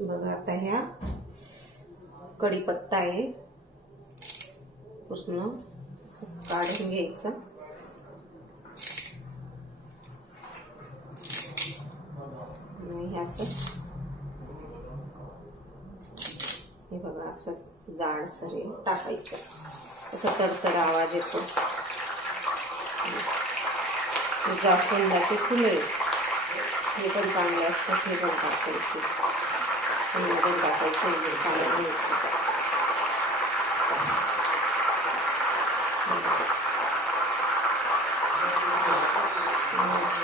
बघा आता ह्या कढीपत्ता आहे पूर्ण काढून घ्यायचा। हे असं हे बघा असं जाडसर टाकायचं, असं तडतड आवाज येतो। जास्वंदाचे फुले हे पण चांगले असतात, हे पण टाकायचे, संध्याकाळी टाकायचे, पाण्यात घ्यायचं।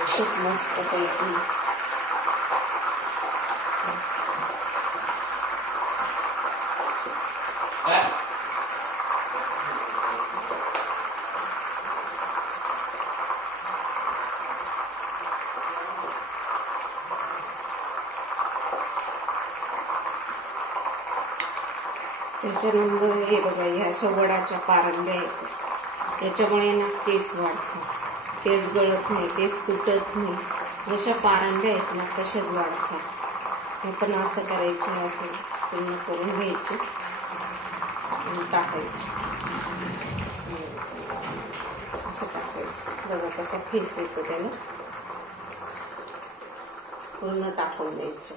खूप मस्त पैकी त्याच्यानंतर हे बघा ह्या वडाच्या पारंब्या आहेत, त्याच्यामुळे ना केस वाढतात, केस गळत नाही, केस तुटत नाही। जशा पारंब्या आहेत ना तशाच वाढतात। हे पण असं करायचे, असं पूर्ण करून घ्यायचे आणि टाकायचे, असं टाकायचं। बघा कसा फेस येतो त्याला, पूर्ण टाकून द्यायचं।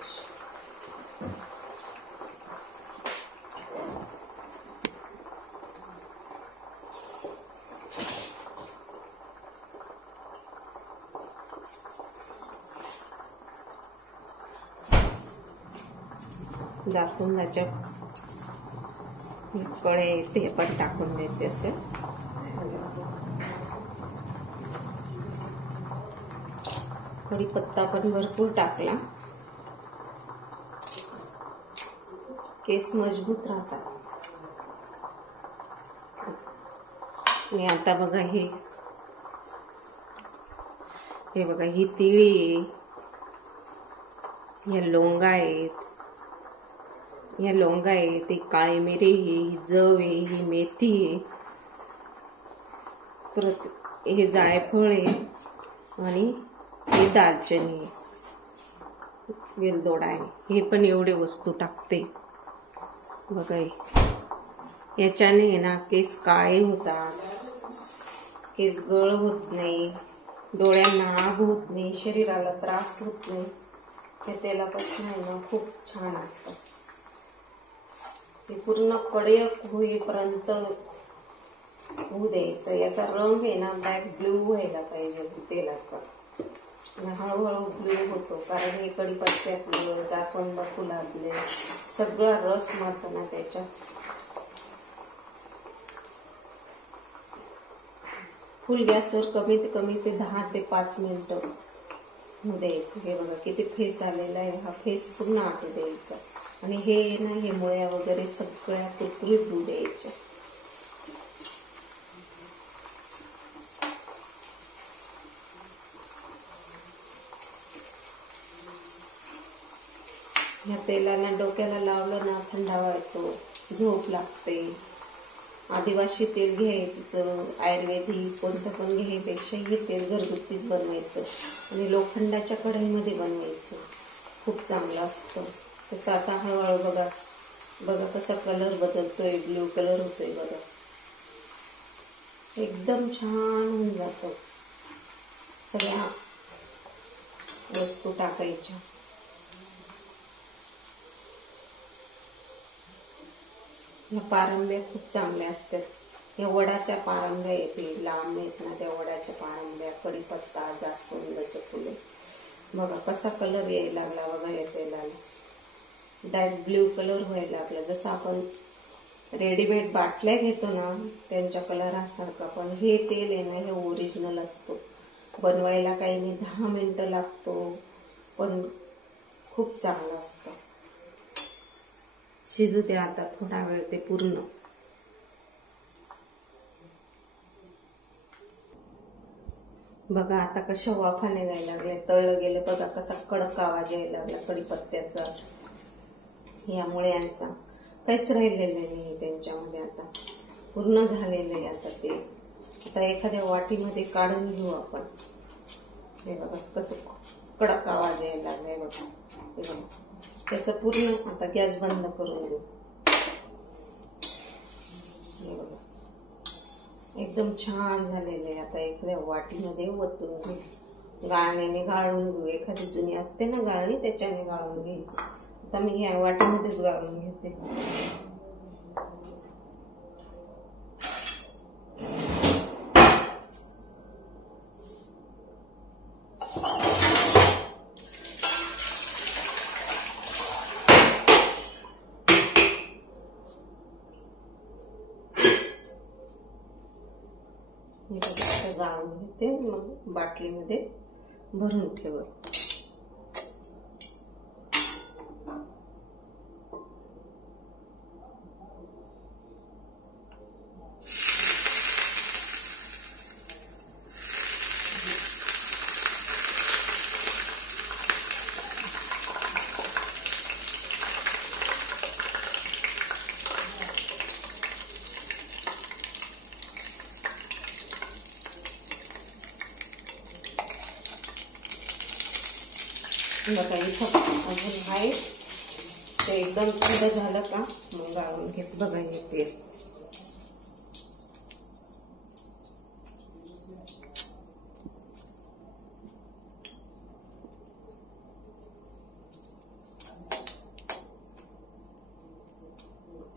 जास्वंदाच्या कळे ते पण टाकून देते असे। कढीपत्ता पण भरपूर टाकला, केस मजबूत राहतात। आणि आता बघा हे बघा ही तिळी आहे, ह्या लवंगा आहेत, ह्या लवंगा आहे, ती काळी मिरी आहे, ही जव आहे, ही मेथी आहे, परत हे जायफळ आहे आणि हे दालचिनी आहे, वेलदोडा आहे। हे पण एवढे वस्तू टाकते बघा। याच्याने ना केस काळे होतात, केस गळ होत नाही, डोळ्यांना आग होत नाही, शरीराला त्रास होत नाही। ते तेलापासून आहे ना खूप छान असतं। ते पूर्ण कडक होईपर्यंत होऊ द्यायचं। याचा रंग आहे ना डार्क ब्ल्यू व्हायला पाहिजे तेलाचा, हळूहळू ब्ल्यू होतो, कारण हे कढीपत्त्यातले, जास्वंद फुलातले सगळा रस मारतो ना त्याच्यात। फुल गॅसवर कमीत कमी ते 10 ते 5 मिनिटं होऊ द्यायचं। हे बघा किती फेस आलेला आहे, हा फेस पूर्ण आटू द्यायचा। आणि हे ना हे मुळ्या वगैरे सगळ्या कुरकुरीत होऊ द्यायच्या। या तेलाला डोक्याला लावलं ना थंडावा येतो, झोप लागते। आदिवासी तेल घ्यायचं, आयुर्वेदिक कोणतं पण घ्यायपेक्षा हे तेल घरगुतीच बनवायचं आणि लोखंडाच्या कढईमध्ये बनवायचं, खूप चांगलं असतं। त्याचा आता हळूहळू बघा बघा कसा कलर बदलतोय, ब्ल्यू कलर होतोय बघा, एकदम छान होऊन जातो। सगळ्या वस्तू टाकायच्या। ह्या पारंब्या खूप चांगल्या असतात, या वडाच्या पारंब्या येतील लांब आहेत ना, त्या वडाच्या पारंब्या, कढीपत्ता, जास्वंदाचे फुले बघा कसा कलर यायला लागला बघा। या तेलाला डार्क ब्ल्यू कलर व्हायला लागला, जसं आपण रेडीमेड बाटल्या घेतो ना त्यांच्या कलरासारखा। पण हे तेल आहे ना हे ओरिजिनल असतो, बनवायला काही नाही 10 मिनिटं लागतो, पण खूप चांगलं असतं। शिजू द्या आता थोडा वेळ ते पूर्ण। बघा आता कशा वाफा निघायला लागल्या, तळलं गेलं बघा, कसा कडक आवाज यायला लागला कढीपत्त्याचा, या मुळ्यांचा काहीच राहिलेलं नाही त्यांच्यामध्ये, आता पूर्ण झालेलं आहे। आता ते आता एखाद्या वाटीमध्ये काढून घेऊ आपण। हे बघा कसं कडक आवाज यायला लागलाय बघा, हे बघा त्याचा पूर्ण आता गॅस बंद करून घेऊ. एकदम छान झालेलं आहे. आता एखाद्या वाटीमध्ये ओतून घेऊ, गाळणीने गाळून घेऊ. एखादी जुनी असते ना गाळणी, त्याच्याने गाळून घ्यायचं. आता मी या वाटीमध्येच गाळून घेते. गाळून घेते, मग बाटलीमध्ये भरून ठेवते. बघा इथं अजून आहे ते एकदम थंड झालं का मग गाळून घेत. बघा हे तेल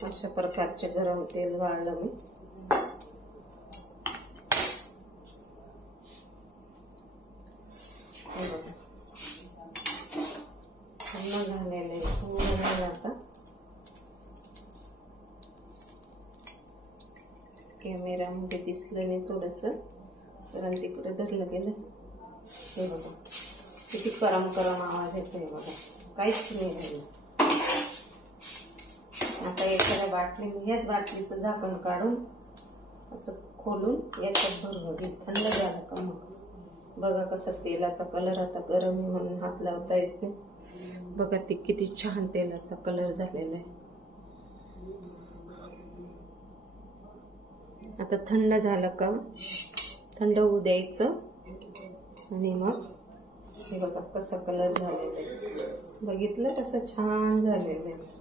अशा प्रकारचे गरम तेल गाळलं मी. झालेलं आहे पूर्ण. आता कॅमेरामध्ये दिसलं नाही थोडस, कारण तिकडे धरलं गेलं. हे बघा किती करम करम आवाज येतोय. बघा काहीच नाही राहिलं. आता एखाद्या बाटली, ह्याच बाटलीचं झाकण काढून असं खोलून याच्यात भरून घेऊ. थंड झालं का मग बघा कसा तेलाचा कलर आता गरम आहे म्हणून हात लावता येते. बघा ते किती छान तेलाचा कलर झालेला आहे. आता थंड झालं का थंड होऊ द्यायचं आणि मग हे बघा कसा कलर झालेला आहे. बघितलं कसं छान झालेलं आहे.